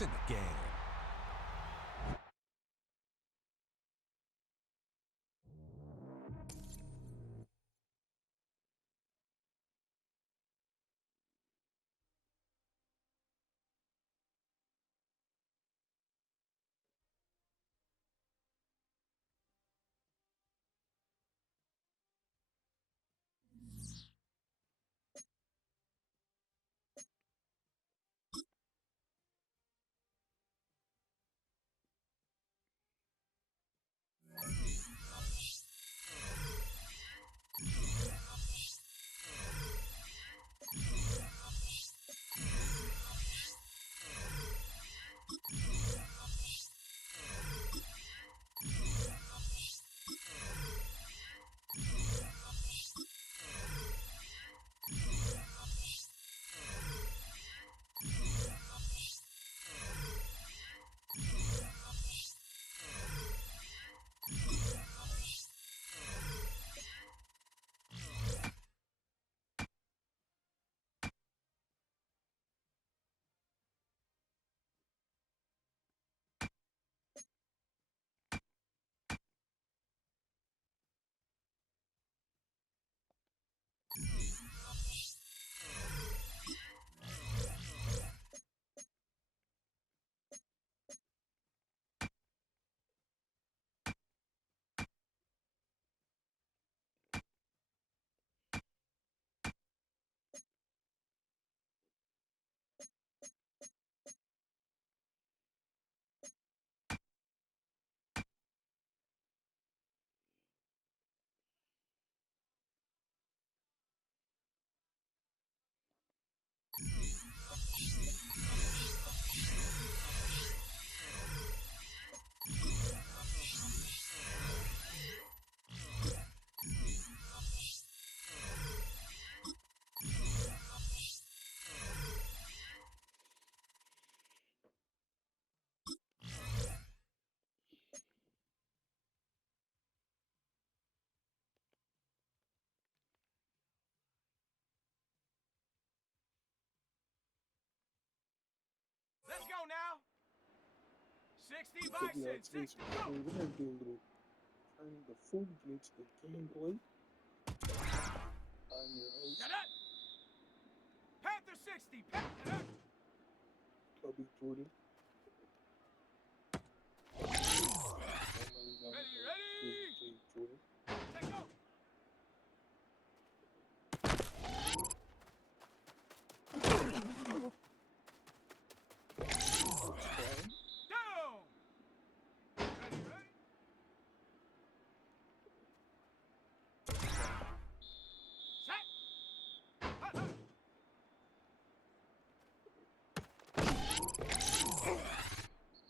It's in the game. Let's go now. 60 But yeah, bison, today's 60, go. we're gonna do a little turn before we get into the gameplay. I'm your host, Shut up. Panther 60, Panther. Kobe Jordan. Ready. J. Jordan. Take go. Down. Ready. Set. Hut, hut.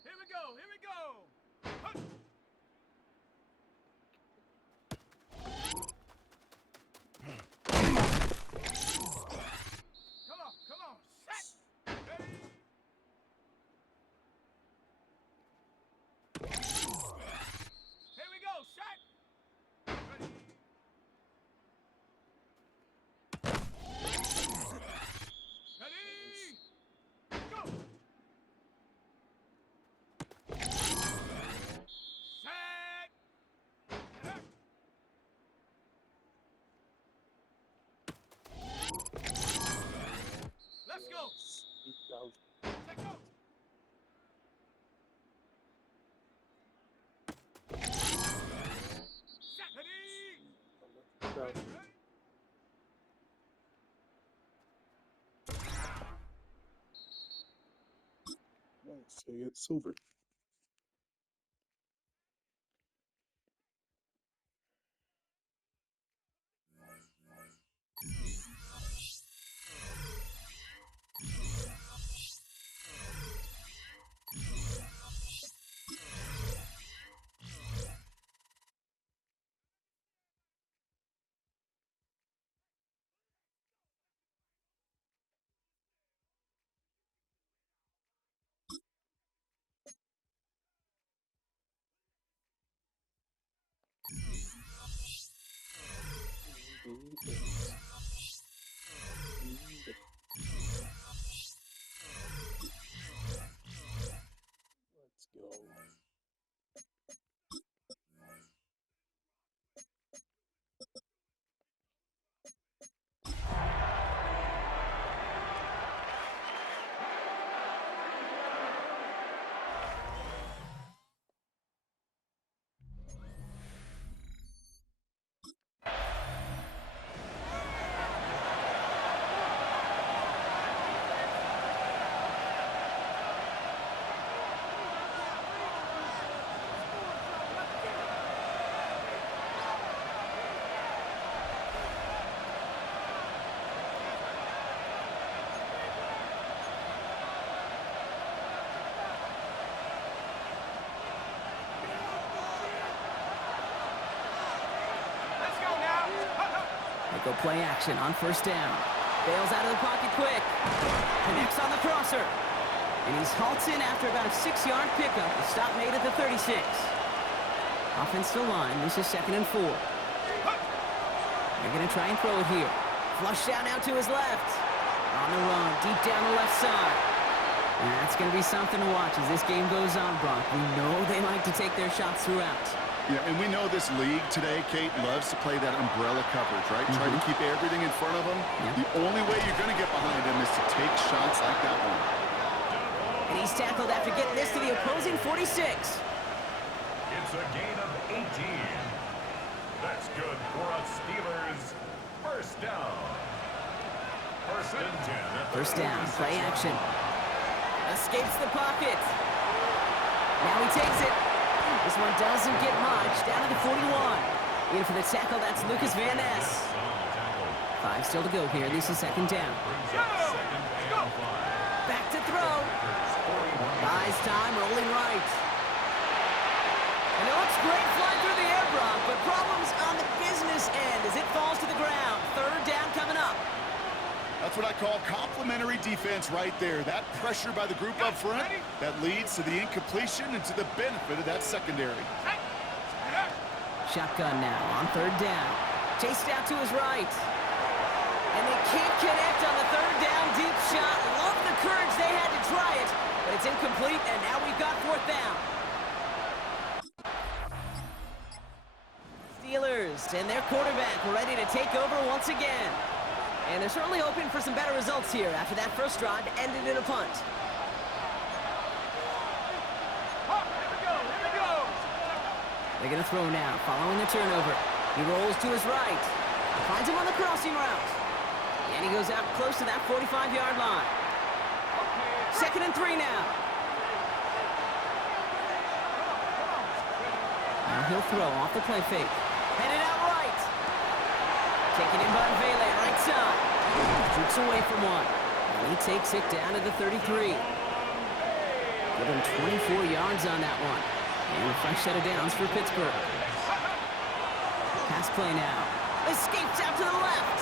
Here we go. Hut. Come on. Set. Ready. Here we go. Set. Ready. Ready. Go. Set. Hut. Let's go. 8,000. Take go. Set. Ready. Ready. Nice. So you get silver. They go play action on first down. Bails out of the pocket quick. Connects on the crosser. And he's halted after about a 6-yard pickup. A stop made at the 36. Offensive line, this is 2nd and 4. They're going to try and throw it here. Flush down now to his left. On the run, deep down the left side. And that's going to be something to watch as this game goes on, Brock. We know they like to take their shots throughout. Yeah, and we know this league today, Kate, loves to play that umbrella coverage, right? Try to keep everything in front of them. The only way you're going to get behind them is to take shots like that one. And he's tackled after getting this to the opposing 46. It's a gain of 18. That's good for us Steelers. First down. First and 10. First down, play action. Escapes the pocket. Now he takes it. This one doesn't get much. Down to the 41. In for the tackle, that's Lucas Van Ness. 5 still to go here. This is 2nd down. Back to throw. Buys time, rolling right. And it looks great flying through the air, Brock, but problems on the business end as it falls to the ground. 3rd down coming up. That's what I call complimentary defense right there. That pressure by the group up front, that leads to the incompletion and to the benefit of that secondary. Shotgun now on 3rd down. Chased out to his right. And they can't connect on the 3rd down deep shot. Love the courage they had to try it, but it's incomplete, and now we've got 4th down. Steelers and their quarterback ready to take over once again. And they're certainly hoping for some better results here after that first drive ended in a punt. They're going to throw now, following the turnover. He rolls to his right. Finds him on the crossing route. And he goes out close to that 45-yard line. 2nd and 3 now. Now he'll throw off the play fake. Headed out right. Taken in by Vele, right side. Drifts away from one. And he takes it down to the 33. Give him 24 yards on that one. And a fresh set of downs for Pittsburgh. Pass play now. Escapes out to the left.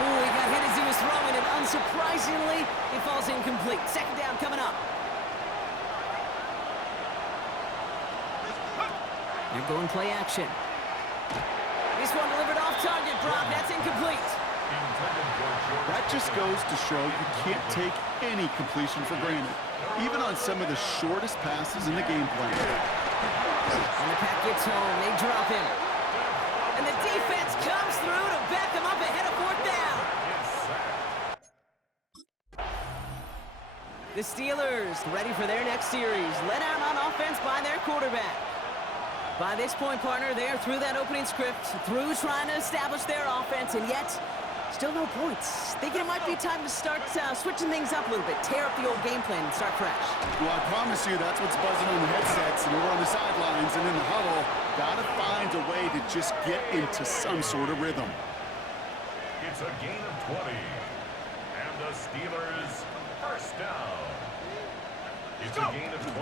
Ooh, he got hit as he was throwing, and unsurprisingly, he falls incomplete. 2nd down coming up. They're going play action. This one delivered off target, Brock. That's incomplete. That just goes to show you can't take any completion for granted, even on some of the shortest passes in the game plan. And the pack gets home. They drop him. And the defense comes through to back him up ahead of 4th down. The Steelers ready for their next series. Let out on offense by their quarterback. By this point, partner, they are through that opening script, through trying to establish their offense, and yet still no points. Thinking it might be time to start switching things up a little bit, tear up the old game plan and start fresh. Well, I promise you that's what's buzzing on the headsets and over on the sidelines and in the huddle. Gotta find a way to just get into some sort of rhythm. It's a gain of 20. And the Steelers first down. It's a gain of 20.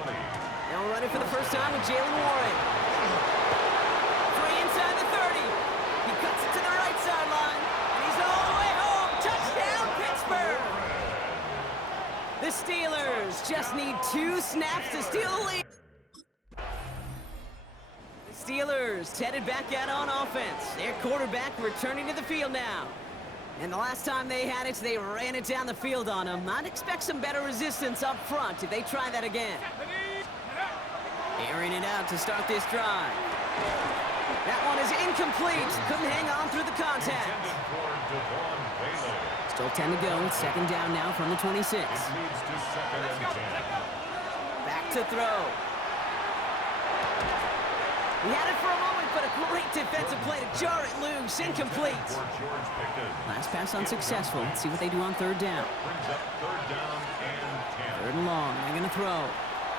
Now we're running for the first time with Jalen Warren. 3 inside the 30. He cuts it to the right sideline. And he's all the way home. Touchdown, Pittsburgh! The Steelers just need 2 snaps to steal the lead. The Steelers headed back out on offense. Their quarterback returning to the field now. And the last time they had it, they ran it down the field on him. I'd expect some better resistance up front if they try that again. Airing it out to start this drive. That one is incomplete. Couldn't hang on through the contact. Still 10 to go. 2nd down now from the 26. Back to throw. He had it for a moment, but a great defensive play to jar it loose. Incomplete. Last pass unsuccessful. Let's see what they do on 3rd down. 3rd and long. They're going to throw.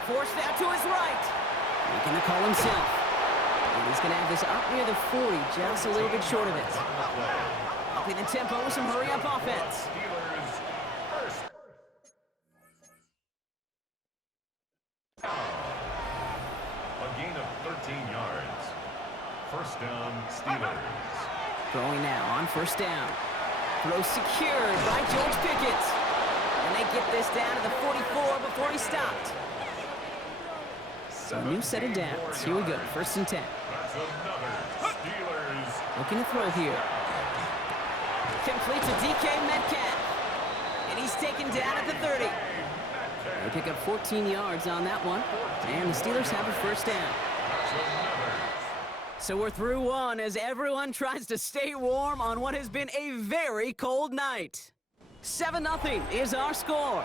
Forced out to his right. Making the call himself. And he's going to have this up near the 40, just a little bit short of it. Upping the tempo with some hurry-up offense. A gain of 13 yards. First down, Steelers. Throwing now on first down. Throw secured by George Pickett. And they get this down to the 44 before he stopped. So a new set of downs. Here we go, 1st and 10. That's another Steelers. Looking to throw here. Complete to DK Metcalf. And he's taken down at the 30. They pick up 14 yards on that one. And the Steelers have a 1st down. So we're through one as everyone tries to stay warm on what has been a very cold night. 7-0 is our score.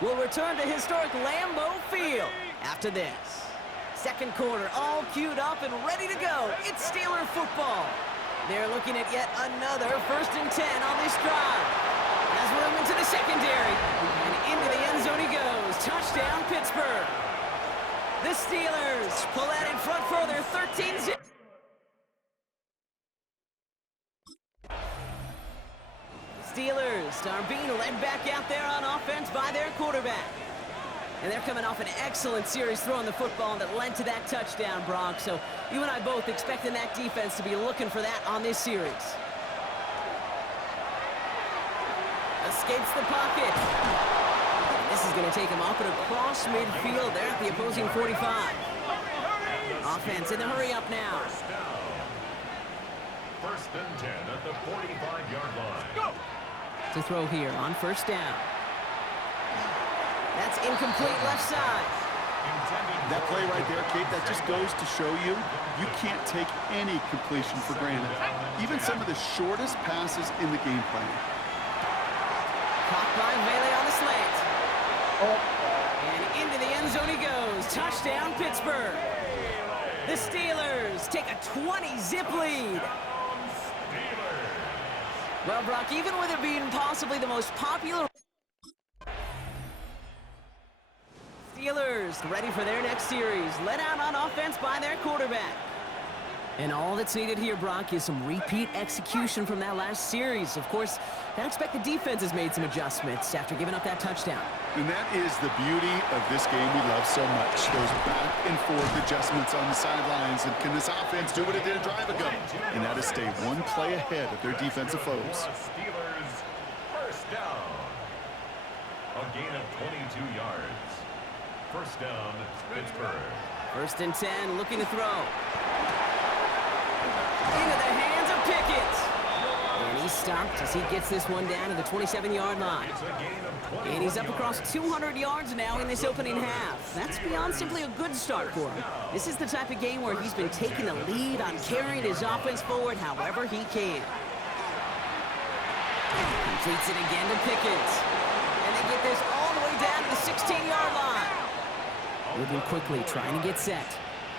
We'll return to historic Lambeau Field after this. Second quarter all queued up and ready to go. It's Steeler football. They're looking at yet another 1st and 10 on this drive. Has room into the secondary. And into the end zone he goes. Touchdown, Pittsburgh. The Steelers pull out in front for their 13-0. Steelers are being led back out there on offense by their quarterback. And they're coming off an excellent series throwing the football that led to that touchdown, Brock. So you and I both expecting that defense to be looking for that on this series. Escapes the pocket. And this is going to take him up and across midfield there at the opposing 45. Offense in the hurry up now. 1st and 10 at the 45-yard line. Go! To throw here on 1st down. That's incomplete left side. That play right there, Kate, that just goes to show you, you can't take any completion for granted. Even some of the shortest passes in the game plan. Caught by Bailey on the slant. And into the end zone he goes. Touchdown, Pittsburgh. The Steelers take a 20-zip lead. Well, Brock, even with it being possibly the most popular... Steelers ready for their next series. Let out on offense by their quarterback. And all that's needed here, Brock, is some repeat execution from that last series. Of course, I expect the defense has made some adjustments after giving up that touchdown. And that is the beauty of this game we love so much. Those back and forth adjustments on the sidelines. And can this offense do what it did a drive ago? And that is stay one play ahead of their defensive foes. Steelers 1st down. A gain of 22 yards. 1st down, Pittsburgh. 1st and 10, looking to throw. Into the hands of Pickett. And he's stopped as he gets this one down to the 27-yard line. And he's up across 200 yards now in this opening half. That's beyond simply a good start for him. This is the type of game where he's been taking the lead on carrying his offense forward however he can. Completes it again to Pickett. And they get this all the way down to the 16-yard line. Moving quickly, trying to get set.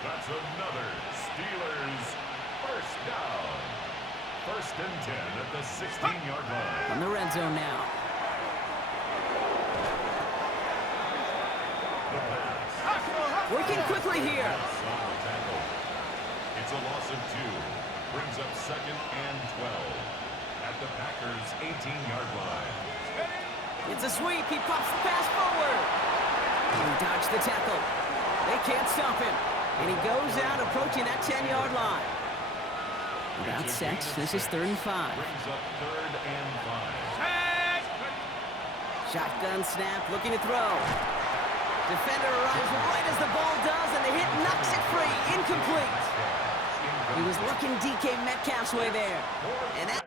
That's another Steelers 1st down. 1st and 10 at the 16-yard line. From the red zone now. Working quickly here. It's a loss of 2. Brings up 2nd and 12 at the Packers' 18-yard line. It's a sweep. He pops the pass forward. He dodged the tackle. They can't stop him. And he goes out approaching that 10-yard line. Without set, this is 3rd and 5. Brings up 3rd and 5. Shotgun snap, looking to throw. Defender arrives right as the ball does, and the hit knocks it free. Incomplete. He was looking DK Metcalf's way there. And that...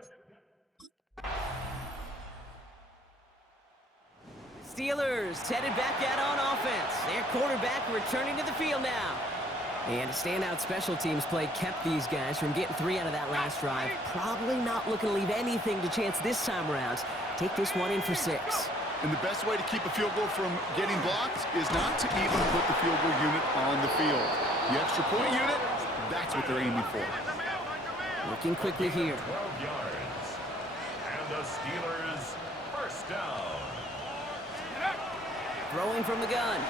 Steelers headed back out on offense. Their quarterback returning to the field now. And standout special teams play kept these guys from getting 3 out of that last drive. Probably not looking to leave anything to chance this time around. Take this one in for 6. And the best way to keep a field goal from getting blocked is not to even put the field goal unit on the field. The extra point unit, that's what they're aiming for. Looking quickly here. 12 yards. And the Steelers 1st down. Throwing from the gun.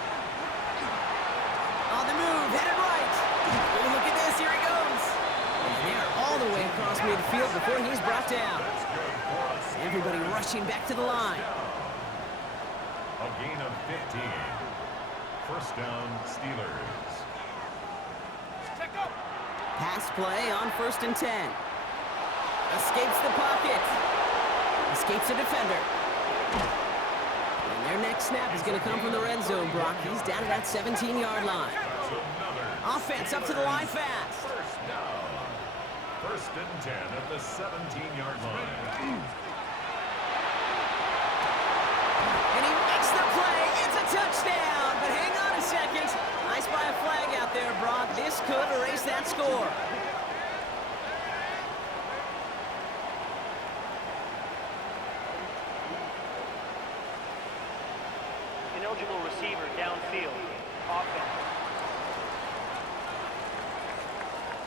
On the move, headed right. Oh, look at this, here he goes. And they're all the way across midfield before he's brought down. Everybody rushing back to the line. A gain of 15. 1st down, Steelers. Pass play on 1st and 10. Escapes the pocket. Escapes the defender. And their next snap is going to come from the red zone, Brock. He's down at that 17-yard line. Offense up to the line fast. First down. First and 10 at the 17-yard line. And he makes the play. It's a touchdown. But hang on a second. I spy a flag out there, Brock. This could erase that score. Ineligible receiver downfield. Offense.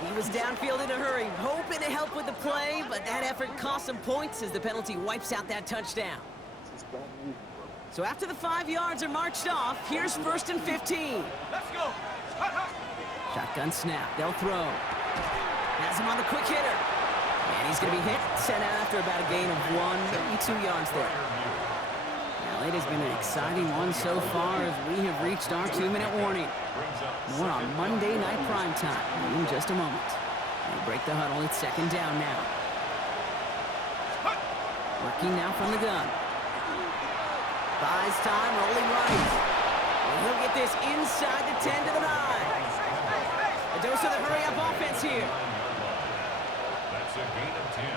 He was downfield in a hurry, hoping to help with the play, but that effort cost him points as the penalty wipes out that touchdown. This is bad move, bro. So after the 5 yards are marched off, here's first and 15. Let's go. Hut, hut. Shotgun snap, they'll throw. Has him on the quick hitter. And he's going to be hit, sent out after about a gain of 1, maybe 2 yards there. Now, it has been an exciting one so far as we have reached our 2-minute warning. More on Monday Night Primetime in just a moment. They break the huddle. It's second down now. Working now from the gun. Buys time, rolling right. And he'll get this inside the 10 to the 9. A dose of the hurry-up offense here. That's a gain of 10.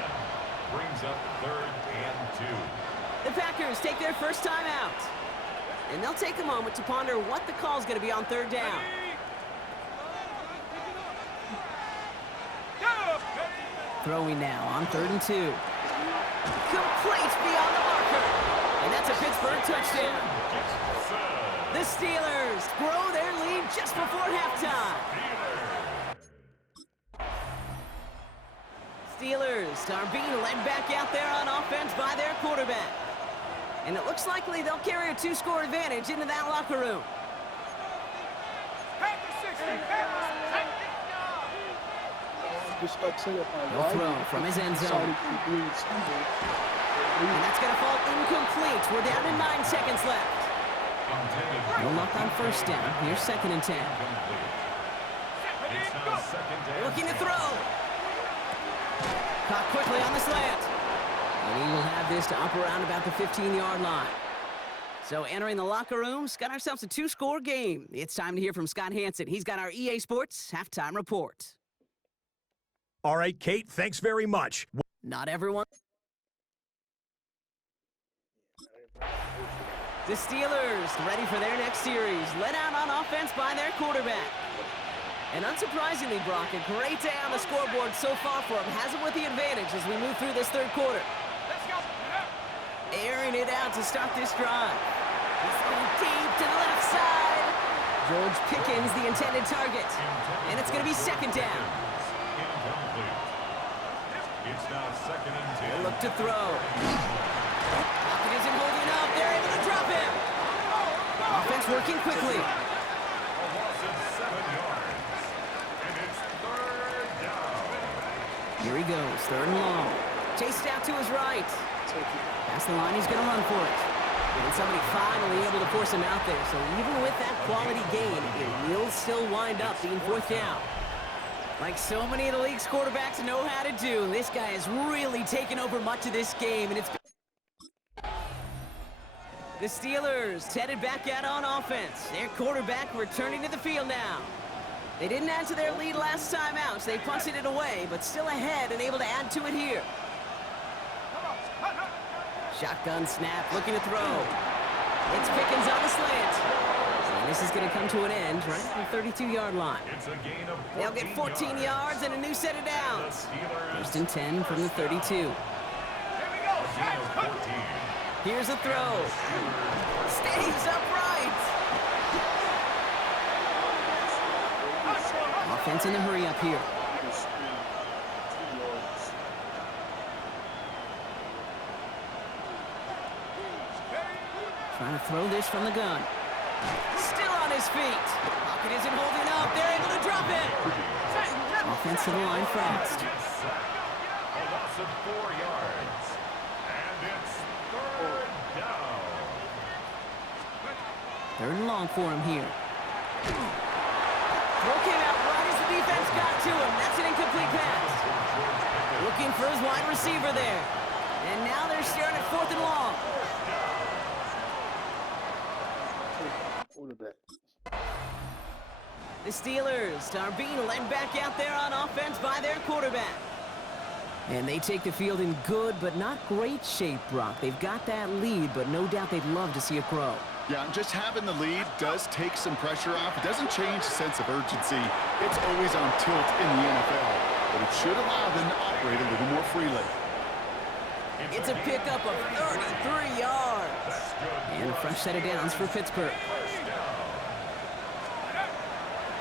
Brings up third and 2. The Packers take their first time out. And they'll take a moment to ponder what the call is going to be on third down. Throwing now on 3rd and 2. Complete beyond the marker. And that's a Pittsburgh touchdown. The Steelers grow their lead just before halftime. Steelers are being led back out there on offense by their quarterback. And it looks likely they'll carry a 2-score advantage into that locker room. He'll throw from his end zone. And that's going to fall incomplete. We're down to 9 seconds left. No luck on first down. Here's 2nd and 10. Looking to throw. Caught quickly on the slant. And he will have this to up around about the 15-yard line. So entering the locker rooms, got ourselves a 2-score game. It's time to hear from Scott Hansen. He's got our EA Sports halftime report. All right, Kate, thanks very much. Not everyone. The Steelers ready for their next series, led out on offense by their quarterback. And unsurprisingly, Brock, a great day on the scoreboard so far for him. Has him with the advantage as we move through this 3rd quarter. Airing it out to start this drive. He's going deep to the left side. George Pickens, the intended target. And it's going to be 2nd down. It's now 2nd and 10. They'll look to throw. Pocket isn't holding up. They're able to drop him. Offense working quickly. A loss of 7 yards. And it's 3rd down. Here he goes, 3rd and long. Chased out to his right. Past the line, he's going to run for it. And somebody finally able to force him out there. So even with that quality gain, it will still wind up being 4th down. Like so many of the league's quarterbacks know how to do, this guy has really taken over much of this game, and it's the Steelers headed back out on offense. Their quarterback returning to the field now. They didn't add to their lead last time out, so they punted it away, but still ahead and able to add to it here. Shotgun snap, looking to throw. It's Pickens on the slant. And this is going to come to an end right at the 32-yard line. It's a gain of 14 They'll get 14 yards and a new set of downs. First and 10 from the 32. Here's a throw. Stays upright. Offense in the hurry up here. Trying to throw this from the gun. Still on his feet. Pocket isn't holding up. They're able to drop it. Offense to the line fast. A loss of 4 yards. And it's 3rd down. 3rd and long for him here. Throw came out right as the defense got to him. That's an incomplete pass. Looking for his wide receiver there. And now they're staring at 4th and long. Quarterback. The Steelers are being led back out there on offense by their quarterback. And they take the field in good but not great shape, Brock. They've got that lead, but no doubt they'd love to see it grow. Yeah, just having the lead does take some pressure off. It doesn't change the sense of urgency. It's always on tilt in the NFL, but it should allow them to operate a little more freely. It's a pickup of 33 yards. And a fresh set of downs for Pittsburgh.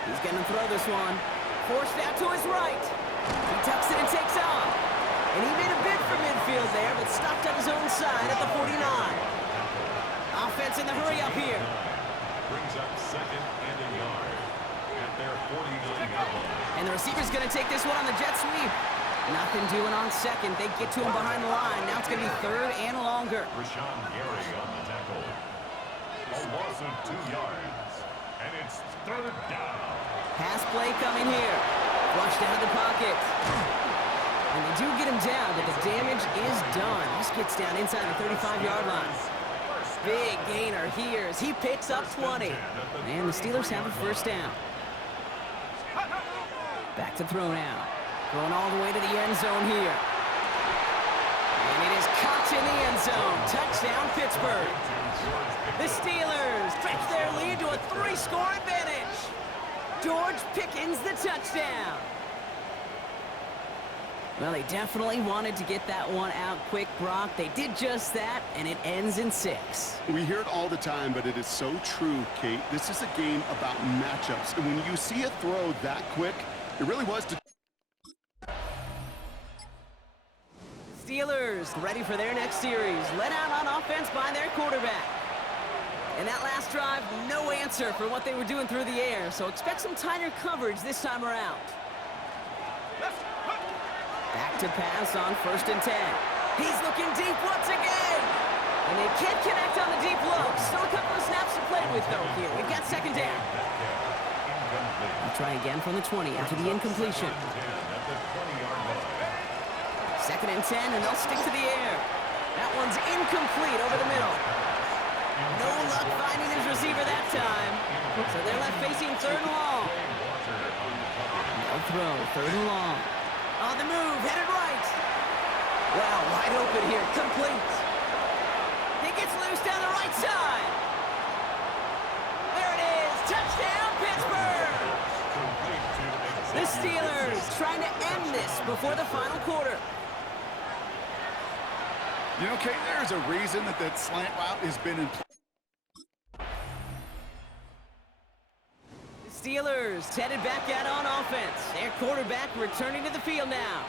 He's going to throw this one. Forced out to his right. He tucks it and takes off. And he made a bid for midfield there, but stopped on his own side at the 49. Offense in the hurry up here. Brings up 2nd and a yard at their 49-yard line. And the receiver's going to take this one on the jet sweep. Nothing doing on 2nd. They get to him behind the line. Now it's going to be 3rd and longer. Rashawn Gary on the tackle. A loss of 2 yards. And it's 3rd down. Pass play coming here. Flushed out of the pocket. And they do get him down, but the damage is done. This gets down inside the 35-yard line. Big gainer here as he picks up 20. And the Steelers have a 1st down. Back to throw now. Going all the way to the end zone here. And it is caught in the end zone. Touchdown, Pittsburgh. The Steelers stretch their lead to a 3-score advantage. George Pickens the touchdown. Well, they definitely wanted to get that one out quick, Brock. They did just that, and it ends in 6. We hear it all the time, but it is so true, Kate. This is a game about matchups. And when you see a throw that quick, it really was to... Steelers ready for their next series. Let out on offense by their quarterback. And that last drive, no answer for what they were doing through the air. So expect some tighter coverage this time around. Back to pass on 1st and 10. He's looking deep once again. And they can't connect on the deep look. Still a couple of snaps to play with, though, here. We've got 2nd down. I'll try again from the 20 after the incompletion. 2nd and 10, and they'll stick to the air. That one's incomplete over the middle. No luck finding his receiver that time. So they're left facing 3rd and long. No throw, 3rd and long. On the move, headed right. Wow, wide open here, complete. He gets loose down the right side. There it is, touchdown, Pittsburgh. The Steelers trying to end this before the final quarter. You know, Kate, there's a reason that that slant route has been in place. Steelers headed back out on offense. Their quarterback returning to the field now.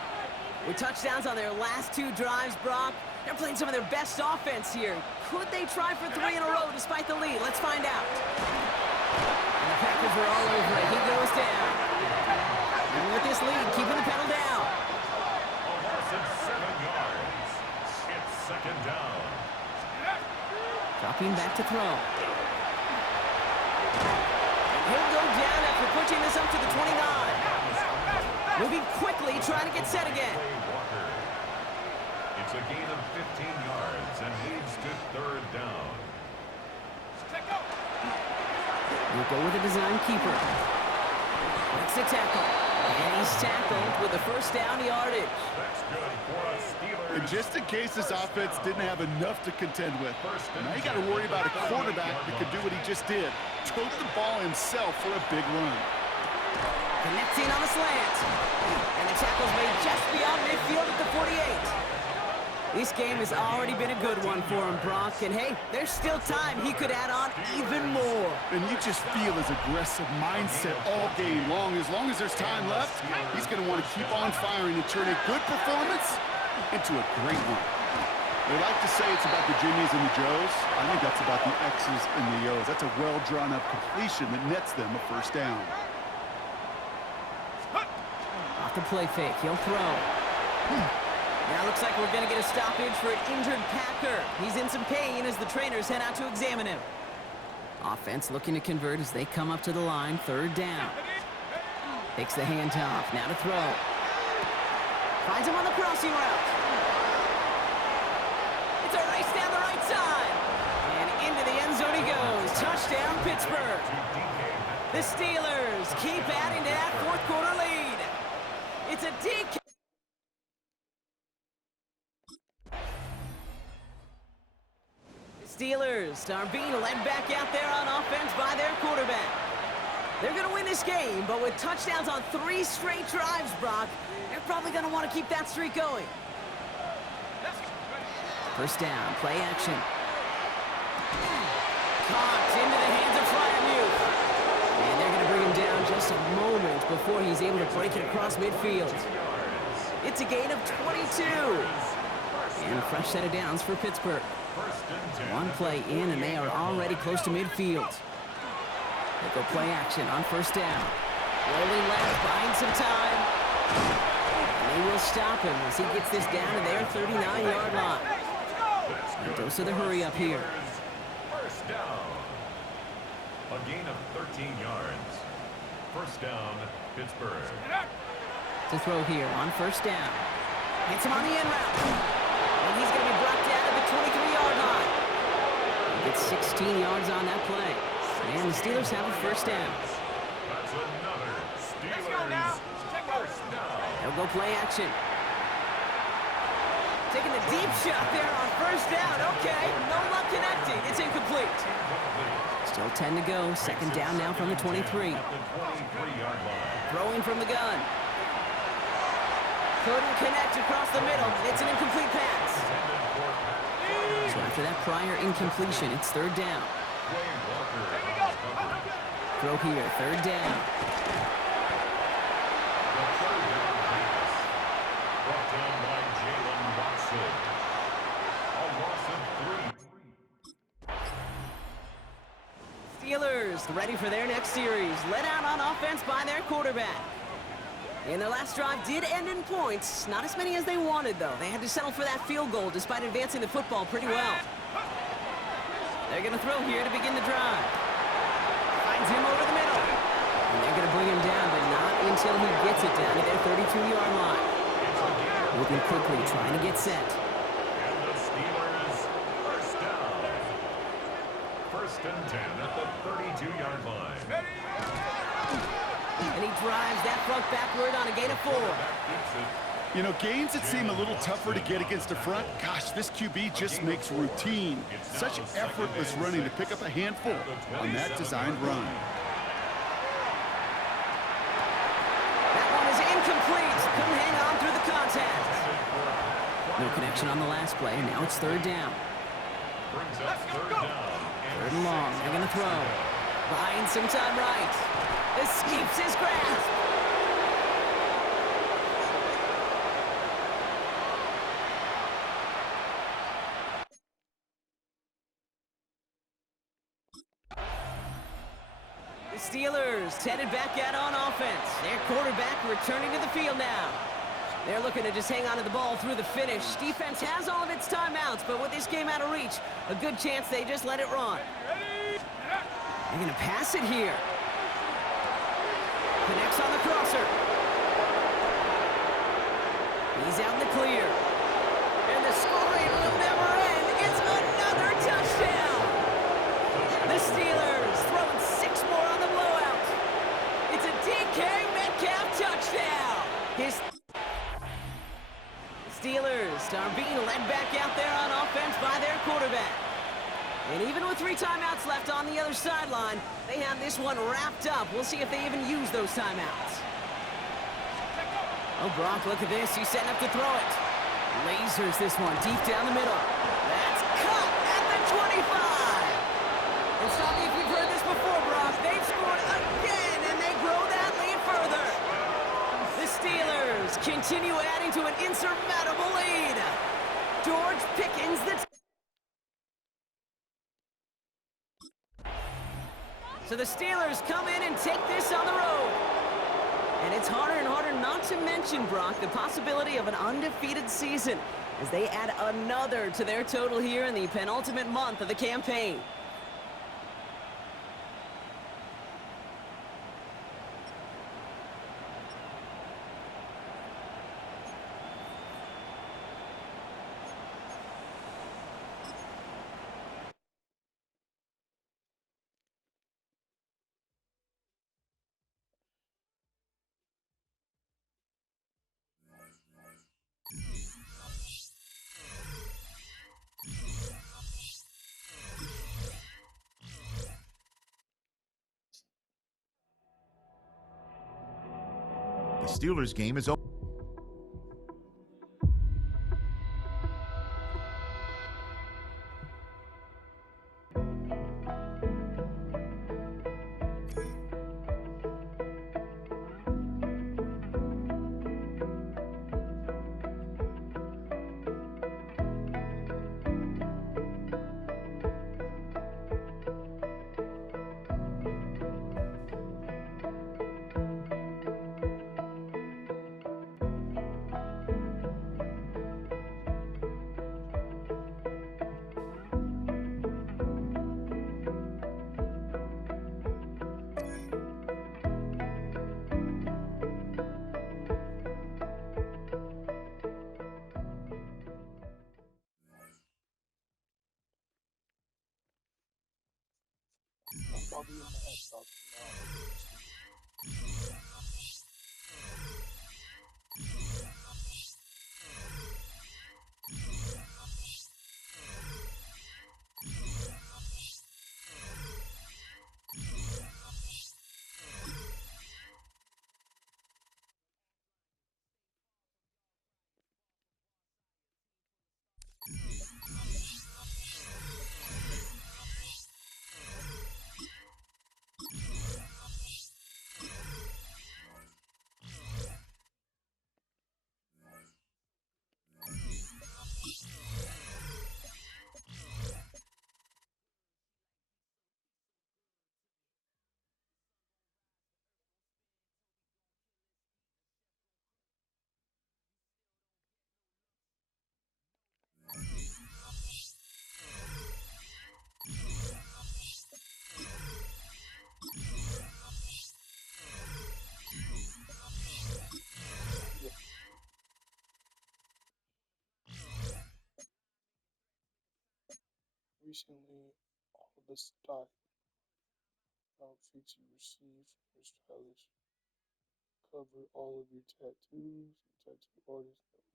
With touchdowns on their last 2 drives, Brock, they're playing some of their best offense here. Could they try for 3 in a row despite the lead? Let's find out. And the Packers are all over it. He goes down. And with this lead, keeping the pedal down. A loss of 7 yards. It's 2nd down. Dropping back to throw. He'll go down after pushing this up to the 29. Moving quickly, trying to get set again. It's a gain of 15 yards and leads to 3rd down. We'll go with a design keeper. Makes the tackle. And he's tackled with a 1st down yardage. That's good for us, Steelers. And just in case this offense didn't have enough to contend with, now you got to worry about a quarterback that could do what he just did. Tote the ball himself for a big run. Connecting on the slant. And the tackle's made just beyond midfield at the 48. This game has already been a good one for him, Brock. And hey, there's still time. He could add on even more. And you just feel his aggressive mindset all game long. As long as there's time left, he's going to want to keep on firing and turn a good performance into a great one. They like to say it's about the Jimmies and the Joes. I think that's about the X's and the O's. That's a well-drawn-up completion that nets them a 1st down. Off the play fake, he'll throw. Now looks like we're going to get a stoppage for an injured Packer. He's in some pain as the trainers head out to examine him. Offense looking to convert as they come up to the line, 3rd down. Takes the handoff. Now to throw. Finds him on the crossing route. It's a race down the right side. And into the end zone he goes. Touchdown, Pittsburgh. The Steelers keep adding to that fourth quarter lead. It's a DK. The Steelers are being led back out there on offense by their quarterback. They're going to win this game, but with touchdowns on 3 straight drives, Brock, they're probably going to want to keep that streak going. First down, play action. Caught into the hands of Fryermuth. And they're going to bring him down just a moment before he's able to break it across midfield. It's a gain of 22. And a fresh set of downs for Pittsburgh. One play in, and they are already close to midfield. They go play action on first down. Rolling left, buying some time. And they will stop him as he gets this down to their 39-yard line. A dose of the hurry up here. First down. A gain of 13 yards. First down, Pittsburgh. To throw here on first down. Hits him on the end route. And he's going to be brought down at the 23-yard line. He gets 16 yards on that play. And the Steelers have a first down. That's another Steelers first down. They'll go play action. Taking the deep shot there on first down. Okay, no luck connecting. It's incomplete. Still 10 to go. Second down now from the 23. At the 23-yard line. Throwing from the gun. Couldn't connect across the middle. It's an incomplete pass. So after that prior incompletion, it's third down. Throw here, third down. The third down pass. Brought down by Jalen Watson. A loss of 3. Steelers ready for their next series. Led out on offense by their quarterback. And their last drive did end in points. Not as many as they wanted, though. They had to settle for that field goal despite advancing the football pretty well. They're going to throw here to begin the drive. Finds him over the middle. And they're going to bring him down, but not until he gets it down to their 32-yard line. Moving quickly, trying to get set. And the Steelers first down. First and 10 at the 32-yard line. And he drives that front backward on a gain of 4. You know, gains that seem a little tougher to get against the front, gosh, this QB just makes routine. Such effortless running to pick up a handful on that designed run. That one is incomplete. Couldn't hang on through the contact. No connection on the last play, and now it's third down. Third and long. They're going to throw. Buying some time right. Escapes his grasp. The Steelers headed back out on offense. Their quarterback returning to the field now. They're looking to just hang on to the ball through the finish. Defense has all of its timeouts, but with this game out of reach, a good chance they just let it run. They're going to pass it here. Connects on the crosser. He's out in the clear. And the scoring will never end. It's another touchdown. The Steelers throwing 6 more on the blowout. It's a DK Metcalf touchdown. His Steelers are being led back out there on offense by their quarterback. And even with 3 timeouts left on the other sideline, they have this one wrapped up. We'll see if they even use those timeouts. Oh, Brock, look at this. He's setting up to throw it. Lasers this one deep down the middle. That's cut at the 25. And stop me if you've heard this before, Brock. They've scored again, and they grow that lead further. The Steelers continue adding to an insurmountable lead. George Pickens, So the Steelers come in and take this on the road. And it's harder and harder not to mention, Brock, the possibility of an undefeated season as they add another to their total here in the penultimate month of the campaign. Steelers game is over. I'll be in my head talking now. Recently, all the stock outfits you receive from your stylist cover all of your tattoos and tattoo artist numbers.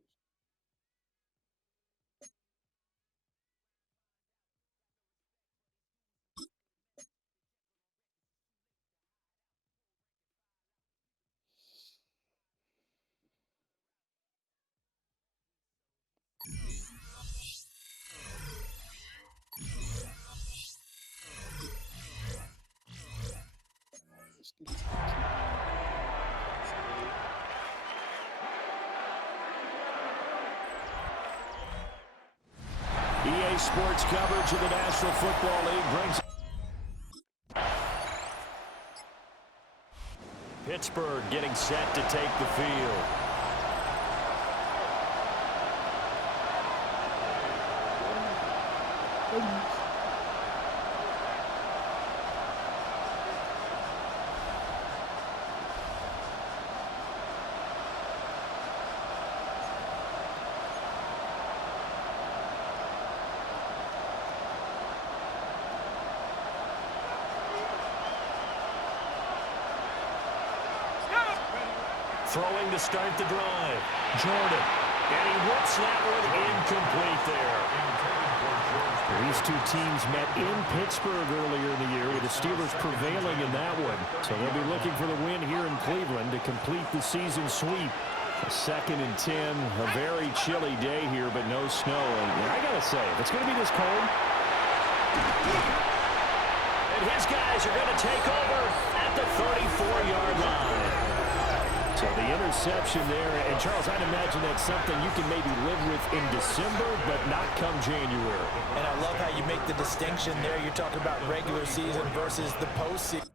Let's get to the EA Sports coverage of the National Football League brings Pittsburgh getting set to take the field. Throwing to start the drive. Jordan. And he whips that one incomplete there. These two teams met in Pittsburgh earlier in the year with the Steelers prevailing in that one. So they'll be looking for the win here in Cleveland to complete the season sweep. A 2nd and 10, a very chilly day here, but no snow. And I got to say, if it's going to be this cold, and his guys are going to take over at the 34-yard line. So the interception there, and Charles, I'd imagine that's something you can maybe live with in December, but not come January. And I love how you make the distinction there. You're talking about regular season versus the postseason.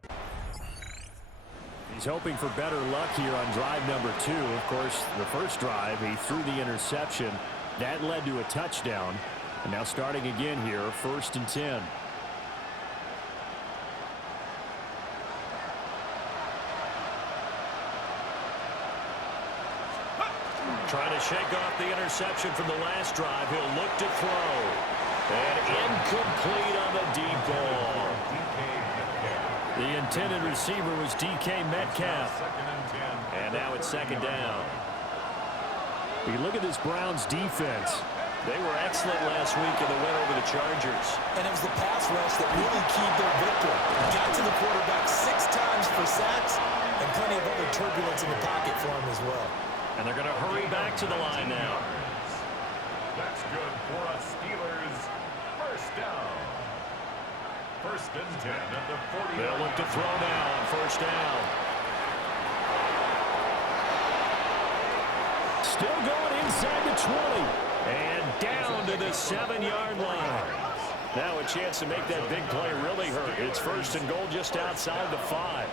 He's hoping for better luck here on drive number 2. Of course, the first drive, he threw the interception. That led to a touchdown. And now starting again here, 1st and 10. Trying to shake off the interception from the last drive. He'll look to throw. And incomplete on the deep ball. The intended receiver was DK Metcalf. And now it's 2nd down. You look at this Browns defense. They were excellent last week in the win over the Chargers. And it was the pass rush that really keyed their victory. Got to the quarterback 6 times for sacks and plenty of other turbulence in the pocket for him as well. And they're going to hurry back to the line now. That's good for a Steelers first down. First and 10 at the 40. They'll look to throw now on first down. Still going inside the 20. And down to the 7-yard line. Now a chance to make that big play really hurt. It's first and goal just outside the 5.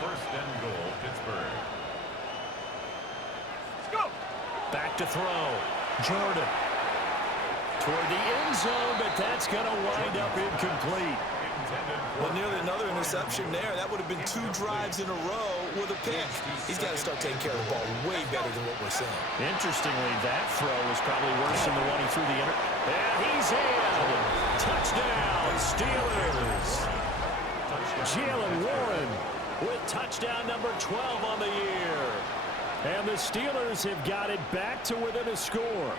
First and goal, Pittsburgh. Let's go. Back to throw. Jordan. Toward the end zone, but that's going to wind up incomplete. Well, nearly another interception there. That would have been 2 drives in a row with a pick. He's got to start taking care of the ball way better than what we're seeing. Interestingly, that throw was probably worse than the one he threw the And he's in. Touchdown, Steelers. Jalen Warren with touchdown number 12 on the year. And the Steelers have got it back to within a score.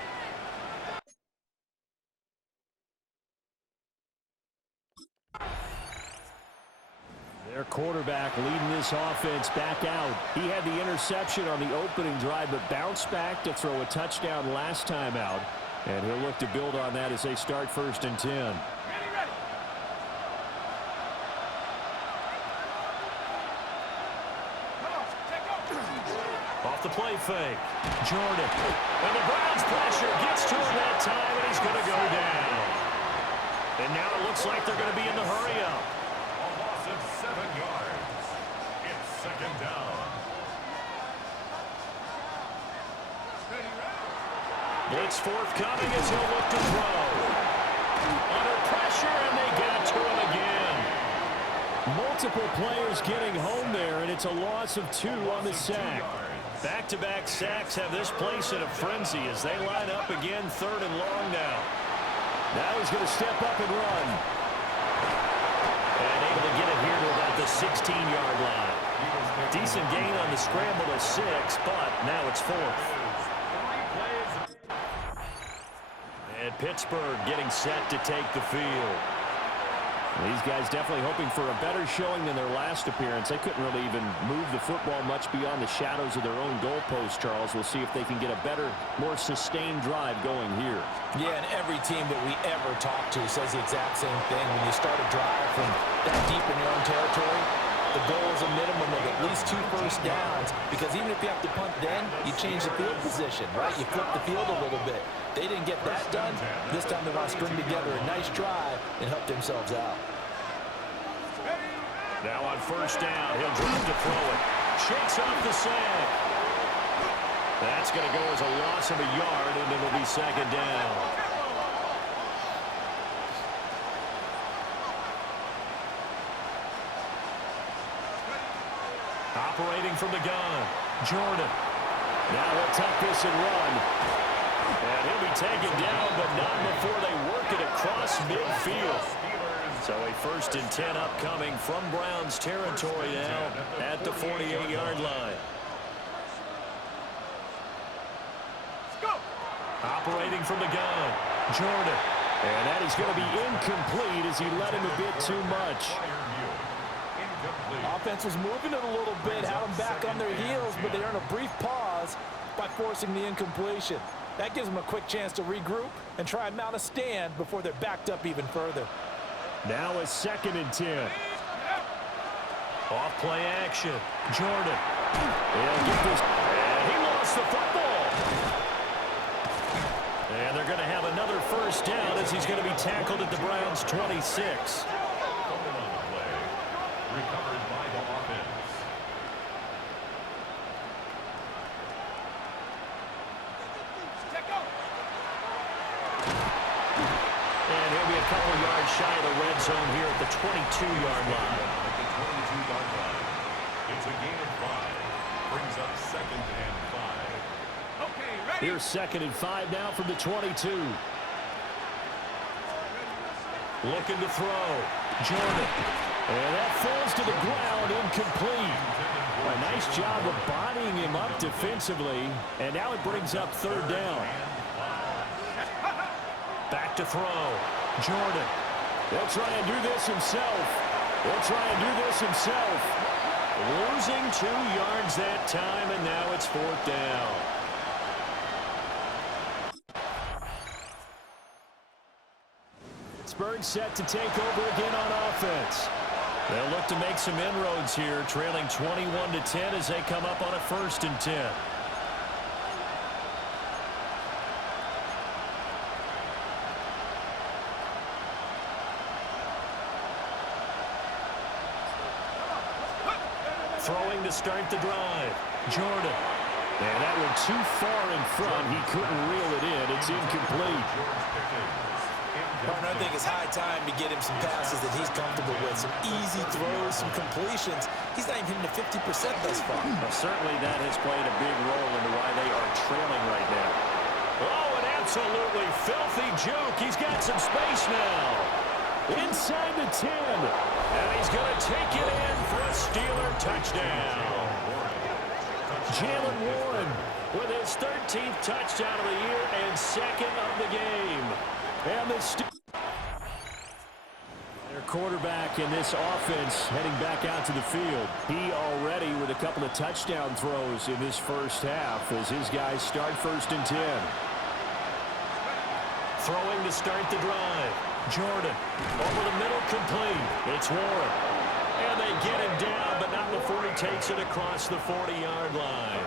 Their quarterback leading this offense back out. He had the interception on the opening drive, but bounced back to throw a touchdown last time out. And he'll look to build on that as they start first and 10. Ready. Come on, take over. Off the play fake. Jordan. And the Browns pressure gets to him that time, and he's going to go down. And now it looks like they're going to be in the hurry-up. A loss of 7 yards. It's second down. Blitz forthcoming as he'll look to throw. Under pressure, and they get to him again. Multiple players getting home there, and it's a loss of 2 on the sack. Back-to-back sacks have this place in a frenzy as they line up again, 3rd and long now. Now he's going to step up and run. And able to get it here to about the 16-yard line. Decent gain on the scramble of 6, but now it's 4th. And Pittsburgh getting set to take the field. These guys definitely hoping for a better showing than their last appearance. They couldn't really even move the football much beyond the shadows of their own goalpost, Charles. We'll see if they can get a better, more sustained drive going here. Yeah, and every team that we ever talk to says the exact same thing. When you start a drive from that deep in your own territory, the goal is a minimum of at least 2 first downs, because even if you have to punt then, you change the field position, right? You flip the field a little bit. They didn't get that done. This time they want to string together a nice drive and help themselves out. Now on first down, he'll drop to throw it. Shakes off the sack. That's going to go as a loss of a yard, and it'll be second down. Operating from the gun, Jordan. Now he'll tuck this and run. And he'll be taken down, but not before they work it across midfield. So a first and 10 upcoming from Browns territory now at the 48-yard line. Let's go. Operating from the gun, Jordan. And that is going to be incomplete as he let him a bit too much. Offense was moving it a little bit, had them back on their heels, but they earned a brief pause by forcing the incompletion. That gives them a quick chance to regroup and try and mount a stand before they're backed up even further. Now a second and 10. Off play action. Jordan. He'll get this. And he lost the football. And they're going to have another first down as he's going to be tackled at the Browns' 26. Recovered by the offense. And he'll be a couple yards shy of the red zone here at the 22-yard line. At the 22-yard line. It's a gain of 5. Brings up second and 5. Okay, ready. Here's second and 5 now from the 22. Looking to throw. Jordan. And that falls to the ground, incomplete. A nice job of bodying him up defensively. And now it brings up third down. Back to throw. Jordan. He'll try and do this himself. Losing 2 yards that time, and now it's 4th down. Pittsburgh set to take over again on offense. They'll look to make some inroads here, trailing 21-10 as they come up on a 1st and 10. Throwing to start the drive. Jordan. And that one too far in front. He couldn't reel it in. It's incomplete. Partner, I think it's high time to get him some passes that he's comfortable with. Some easy throws, some completions. He's not even hitting the 50% thus far. Well, certainly that has played a big role into why they are trailing right now. Oh, an absolutely filthy juke. He's got some space now. Inside the 10. And he's going to take it in for a Steeler touchdown. Jalen Warren with his 13th touchdown of the year and 2nd of the game. And the their quarterback in this offense heading back out to the field. He already with a couple of touchdown throws in this first half as his guys start 1st and 10. Throwing to start the drive. Jordan over the middle, complete. It's Warren. And they get him down, but not before he takes it across the 40-yard line.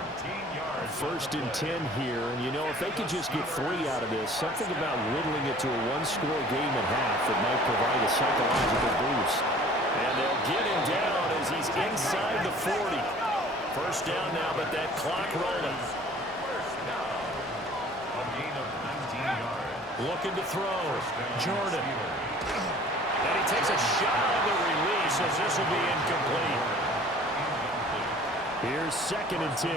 1st and 10 here, and you know, if they could just get 3 out of this, something about whittling it to a 1-score game at half that might provide a psychological boost. And they'll get him down as he's inside the 40. 1st down now, but that clock rolling. A gain of 19 yards. Looking to throw. Jordan. And he takes a shot on the release as this will be incomplete. Here's 2nd and 10.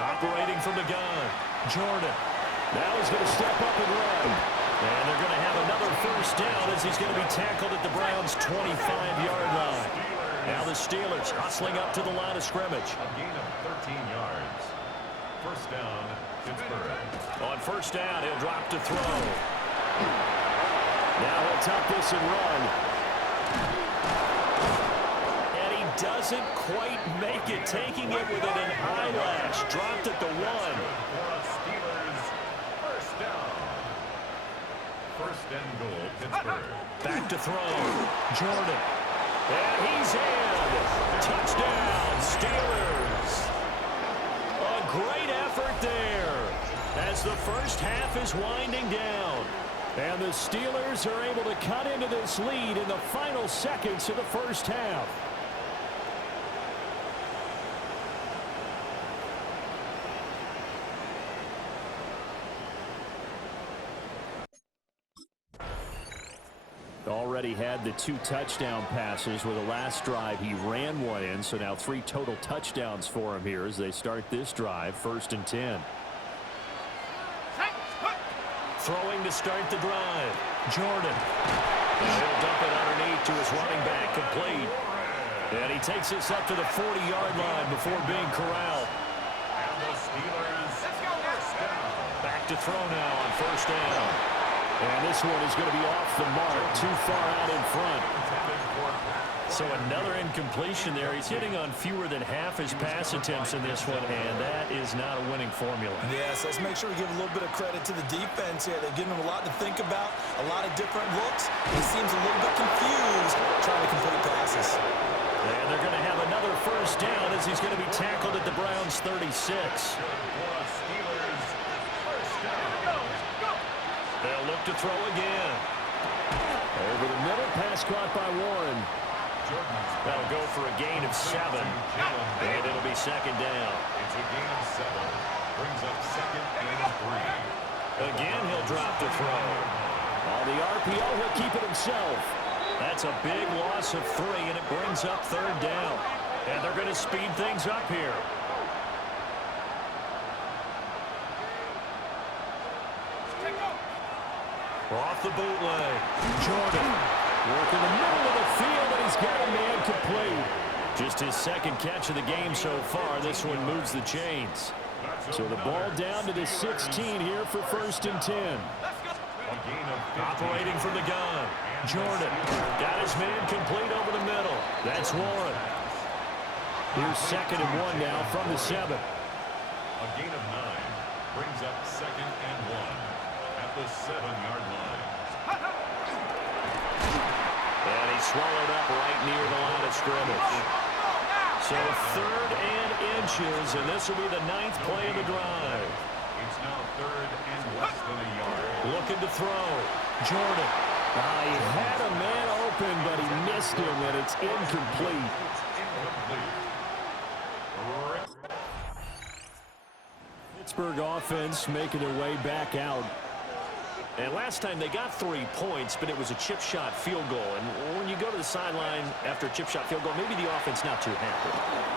Operating from the gun. Jordan. Now he's going to step up and run. And they're going to have another 1st down as he's going to be tackled at the Browns' 25-yard line. Now the Steelers hustling up to the line of scrimmage. A gain of 13 yards. 1st down, Pittsburgh. On 1st down, he'll drop to throw. Now he'll tuck this and run. And he doesn't quite make it, taking it within an eyelash. Dropped at the 1. Steelers, 1st down. 1st and goal, Pittsburgh. Back to throw. Jordan. And he's in. Touchdown, Steelers. A great effort there as the first half is winding down. And the Steelers are able to cut into this lead in the final seconds of the first half. Already had the 2 touchdown passes with the last drive. He ran one in, so now 3 total touchdowns for him here as they start this drive. 1st and 10. Throwing to start the drive. Jordan. He'll dump it underneath to his running back, complete. And he takes this up to the 40-yard line before being corralled. And the Steelers, 1st down. Back to throw now on 1st down. And this one is going to be off the mark, too far out in front. So another incompletion there. He's hitting on fewer than half his pass attempts in this one, and that is not a winning formula. Yes, let's make sure we give a little bit of credit to the defense here. They've given him a lot to think about, a lot of different looks. He seems a little bit confused trying to complete passes. And they're going to have another 1st down as he's going to be tackled at the Browns' 36. They'll look to throw again. Over the middle, pass caught by Warren. That'll go for a gain of 7. And it'll be 2nd down. It's a gain of 7. Brings up 2nd and 3. Again, he'll drop to throw. On the RPO, he'll keep it himself. That's a big loss of 3, and it brings up 3rd down. And they're going to speed things up here. Off the bootleg. Jordan working the middle of the field, and he's got a man complete. Just his 2nd catch of the game so far. This one moves the chains. So the ball down to the 16 here for 1st and 10. Operating from the gun. Jordan got his man complete over the middle. That's Warren. Here's 2nd and 1 now from the 7. A gain of 9 brings up 2nd and 1 at the 7-yard line. And he swallowed up right near the line of scrimmage. So 3rd and inches, and this will be the 9th play of the drive. It's now 3rd and less than a yard. Looking to throw. Jordan. He had a man open, but he missed him, and it's incomplete. Pittsburgh offense making their way back out. And last time they got 3 points, but it was a chip shot field goal. And when you go to the sideline after a chip shot field goal, maybe the offense not too happy.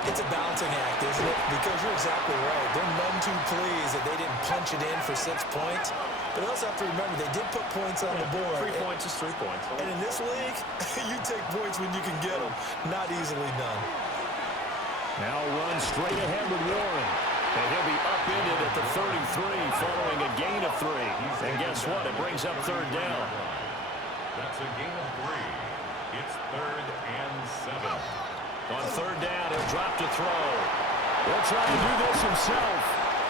It's a balancing act, isn't it? Because you're exactly right. They're none too pleased that they didn't punch it in for 6 points. But also have to remember, they did put points on the board. 3 points is 3 points. And in this league, you take points when you can get them. Not easily done. Now run straight ahead with Warren. And he'll be upended at the 33 following a gain of 3. And guess what? It brings up 3rd down. That's a gain of 3. It's 3rd and 7. On 3rd down, he'll drop to throw. He'll try to do this himself.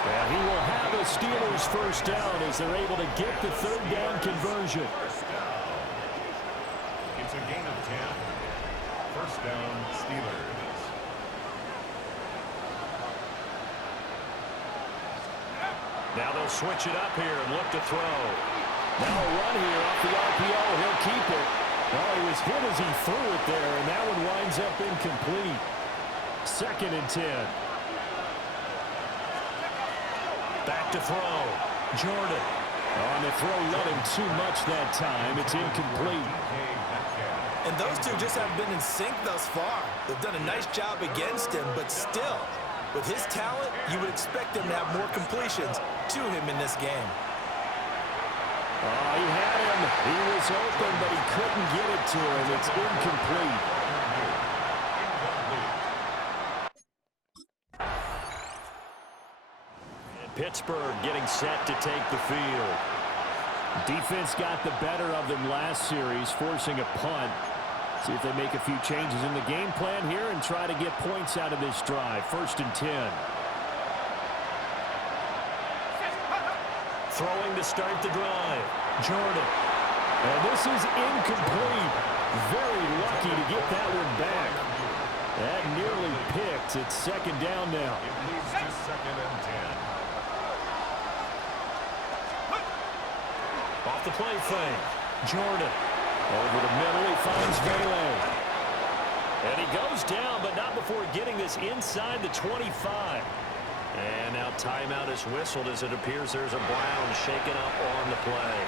And he will have a Steelers 1st down as they're able to get the 3rd down conversion. It's a gain of 10. 1st down, Steelers. Now they'll switch it up here and look to throw. Now a run here off the RPO. He'll keep it. Well, he was hit as he threw it there, and that one winds up incomplete. 2nd and 10. Back to throw. Jordan. On the throw, let him too much that time. It's incomplete. And those two just haven't been in sync thus far. They've done a nice job against him, but still, with his talent, you would expect him to have more completions to him in this game. He had him. He was open, but he couldn't get it to him. It's incomplete. And Pittsburgh getting set to take the field. Defense got the better of them last series, forcing a punt. See if they make a few changes in the game plan here and try to get points out of this drive. 1st and 10. Throwing to start the drive. Jordan. And this is incomplete. Very lucky to get that one back. That nearly picked. It's 2nd down now. It leads to 2nd and 10. Off the play fake. Jordan. Over the middle, he finds Vele. And he goes down, but not before getting this inside the 25. And now timeout is whistled as it appears there's a Brown shaken up on the play.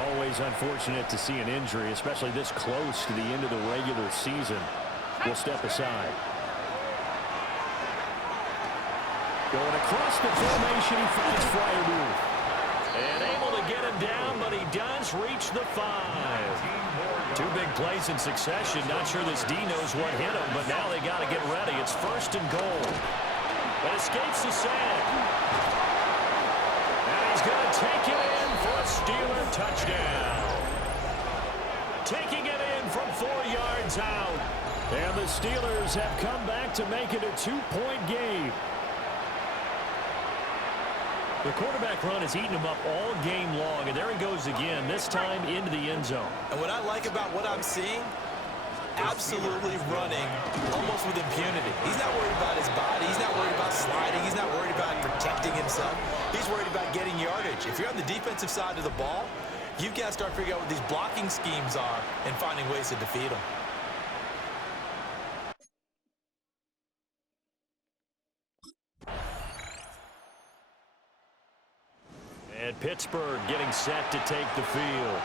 Always unfortunate to see an injury, especially this close to the end of the regular season. We'll step aside. Going across the formation, he finds Freiermuth. And able to get him down, but he does reach the 5. 2 big plays in succession. Not sure this D knows what hit him, but now they got to get ready. It's 1st and goal. But escapes the sack. And he's going to take it in for a Steeler touchdown. Taking it in from 4 yards out. And the Steelers have come back to make it a 2-point game. The quarterback run has eaten him up all game long, and there he goes again, this time into the end zone. And what I like about what I'm seeing, absolutely running almost with impunity. He's not worried about his body. He's not worried about sliding. He's not worried about protecting himself. He's worried about getting yardage. If you're on the defensive side of the ball, you've got to start figuring out what these blocking schemes are and finding ways to defeat them. And Pittsburgh getting set to take the field.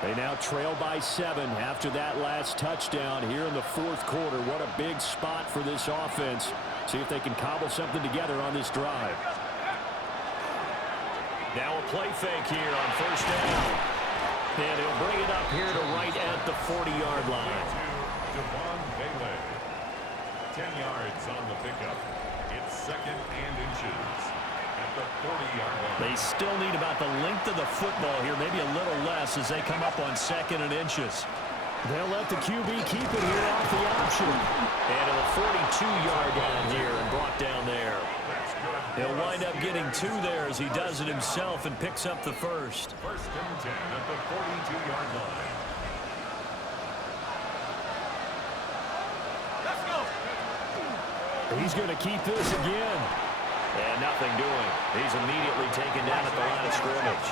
They now trail by 7 after that last touchdown here in the 4th quarter. What a big spot for this offense. See if they can cobble something together on this drive. Now a play fake here on 1st down. And he'll bring it up here to right at the 40-yard line. 10 yards on the pickup. It's second and inches at the 40-yard line. They still need about the length of the football here, maybe a little less as they come up on second and inches. They'll let the QB keep it here off the option. And to the 42-yard line here and brought down there. He'll wind up getting 2 there as he does it himself and picks up the first. First and 10 at the 42-yard line. Let's go. He's going to keep this again. And nothing doing. He's immediately taken down at the line of scrimmage.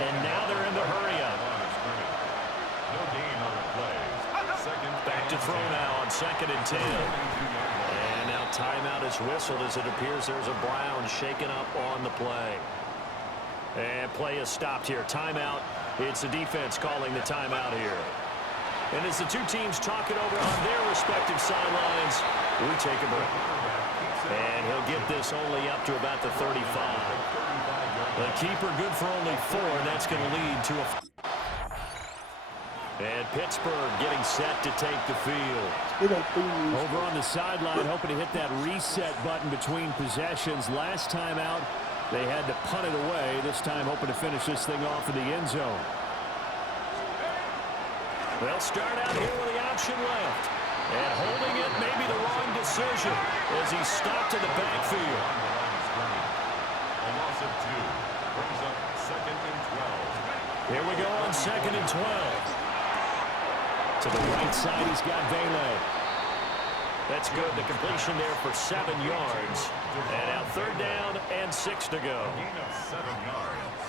And now they're in the hurry-up. No gain on the plays. Back to throw now on second and 10. And now timeout is whistled as it appears there's a Brown shaken up on the play. And play is stopped here. Timeout. It's the defense calling the timeout here. And as the two teams talk it over on their respective sidelines, we take a break. And he'll get this only up to about the 35. The keeper good for only 4, and that's going to lead to a... And Pittsburgh getting set to take the field. Over on the sideline, hoping to hit that reset button between possessions. Last time out, they had to punt it away. This time hoping to finish this thing off in the end zone. They'll start out here with the option left. And holding it may be the wrong decision as he's stopped in the backfield. A loss of 2 brings up second and 12. Here we go on second and 12. To the right side, he's got Vele. That's good. The completion there for 7 yards. And now third down and 6 to go. Gain of 7 yards.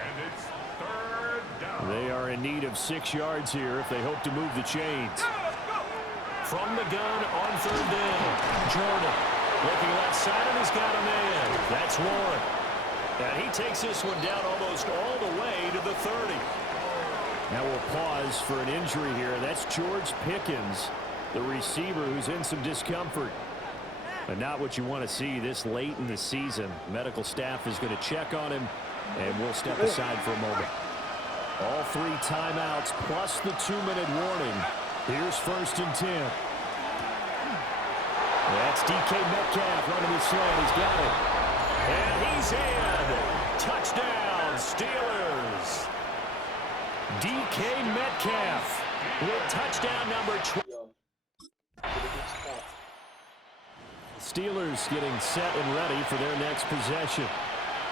And it's third down. They are in need of 6 yards here if they hope to move the chains. From the gun on third down. Jordan looking left side, and he's got a man. That's Warren. And he takes this one down almost all the way to the 30. Now we'll pause for an injury here. That's George Pickens, the receiver who's in some discomfort. And not what you want to see this late in the season. Medical staff is going to check on him, and we'll step aside for a moment. All 3 timeouts plus the 2-minute warning. Here's first and 10. That's DK Metcalf running the slot. He's got it. And he's in. Touchdown, Steelers. DK Metcalf with touchdown number 12. Steelers getting set and ready for their next possession.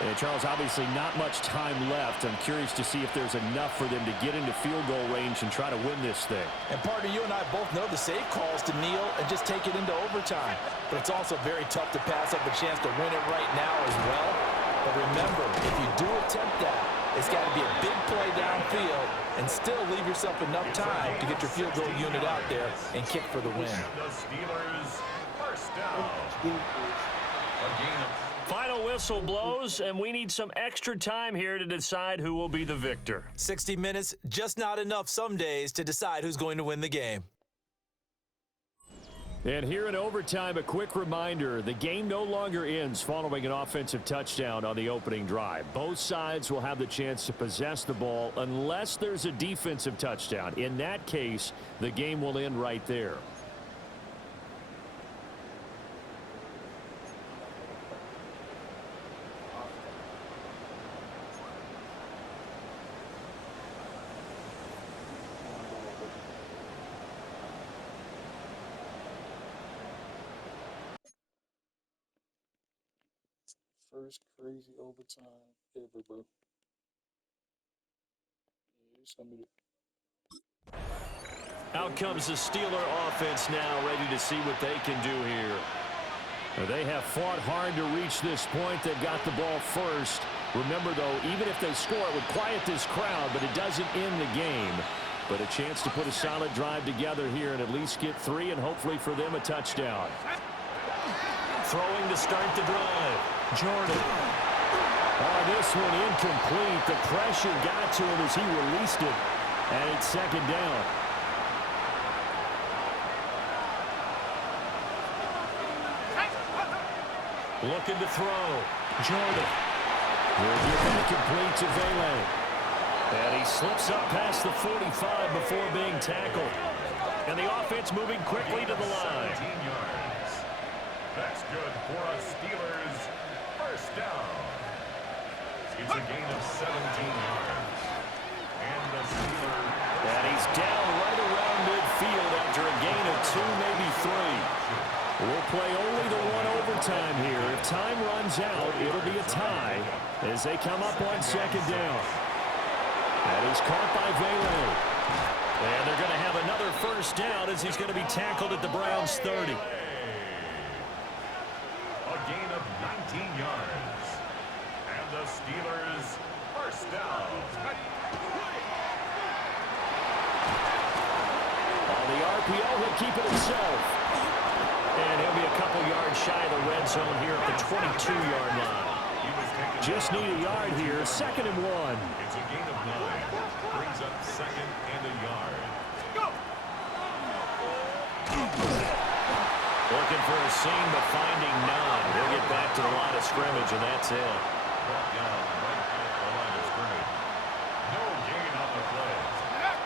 And Charles, obviously not much time left. I'm curious to see if there's enough for them to get into field goal range and try to win this thing. And partner, you and I both know the safe calls to kneel and just take it into overtime. But it's also very tough to pass up a chance to win it right now as well. But remember, if you do attempt that, it's got to be a big play downfield and still leave yourself enough time to get your field goal unit out there and kick for the win. The Steelers first down. A gain of... Final whistle blows, and we need some extra time here to decide who will be the victor. 60 minutes, just not enough some days to decide who's going to win the game. And here in overtime, a quick reminder, the game no longer ends following an offensive touchdown on the opening drive. Both sides will have the chance to possess the ball unless there's a defensive touchdown. In that case, the game will end right there. First crazy overtime ever, bro. Out comes the Steeler offense now, ready to see what they can do here. They have fought hard to reach this point. They've got the ball first. Remember, though, even if they score, it would quiet this crowd, but it doesn't end the game. But a chance to put a solid drive together here and at least get 3 and hopefully for them a touchdown. Throwing to start the drive. Jordan. Oh, this one incomplete. The pressure got to him as he released it. And it's second down. Looking to throw. Jordan. He'll give that complete to Vele. And he slips up past the 45 before being tackled. And the offense moving quickly to the line. That's good for a Steelers first down. It's a gain of 17 yards. And the Steelers... And he's down right around midfield after a gain of 2, maybe 3. We'll play only the one overtime here. If time runs out, it'll be a tie as they come up on second down. And he's caught by Vele. And they're going to have another first down as he's going to be tackled at the Browns' 30. A gain of 19 yards. And the Steelers first down. On the RPO, he'll keep it himself. And he'll be a couple yards shy of the red zone here at the 22-yard line. Just need a yard here, 2nd and 1. It's a gain of 9. Brings up 2nd and a yard. Looking for a seam, but finding none. He'll get back to the line of scrimmage, and that's it. Brought down right at the line of scrimmage. No gain on the play.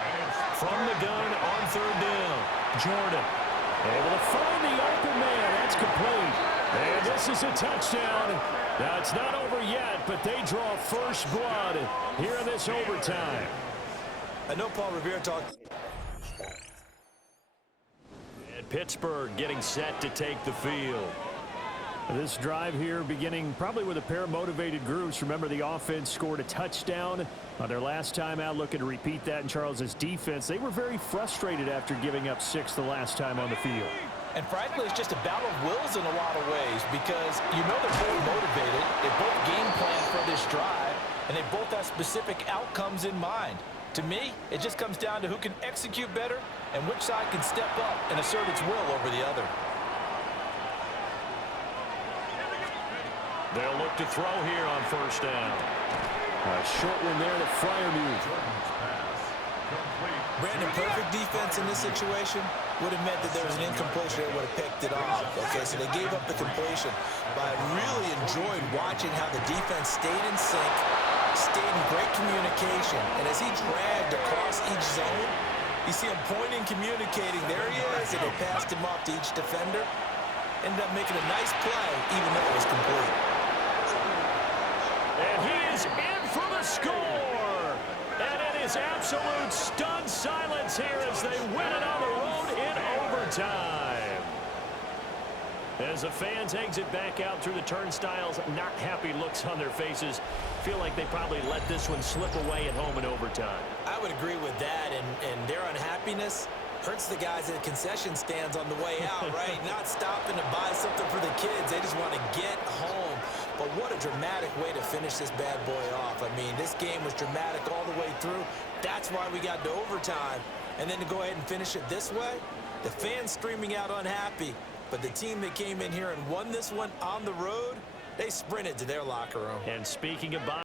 And it's From the gun on 3rd down. Jordan able to find the open man. That's complete. And this is a touchdown. Now, it's not over yet, but they draw first blood here in this overtime. I know Paul Revere talked. And Pittsburgh getting set to take the field. This drive here beginning probably with a pair of motivated groups. Remember, the offense scored a touchdown on their last time out, looking to repeat that in Charles's defense. They were very frustrated after giving up 6 the last time on the field. And frankly, it's just a battle of wills in a lot of ways because you know they're both motivated. They both game plan for this drive, and they both have specific outcomes in mind. To me, it just comes down to who can execute better and which side can step up and assert its will over the other. They'll look to throw here on first down. A short one there to Freiermuth. Brandon, perfect defense in this situation would have meant that there was an incompletion that would have picked it off. Okay, so they gave up the completion. But I really enjoyed watching how the defense stayed in sync, stayed in great communication. And as he dragged across each zone, you see him pointing, communicating. There he is, and they passed him off to each defender. Ended up making a nice play, even though it was complete. And he is in for the score. And it is absolute stunned silence here as they win it on the road in overtime. As the fans exit back out through the turnstiles, not happy looks on their faces. Feel like they probably let this one slip away at home in overtime. I would agree with that, and their unhappiness hurts the guys at the concession stands on the way out, right? Not stopping to buy something for the kids. They just want to get home. But what a dramatic way to finish this bad boy off. I mean, this game was dramatic all the way through. That's why we got to overtime. And then to go ahead and finish it this way, the fans streaming out unhappy. But the team that came in here and won this one on the road, they sprinted to their locker room. And speaking of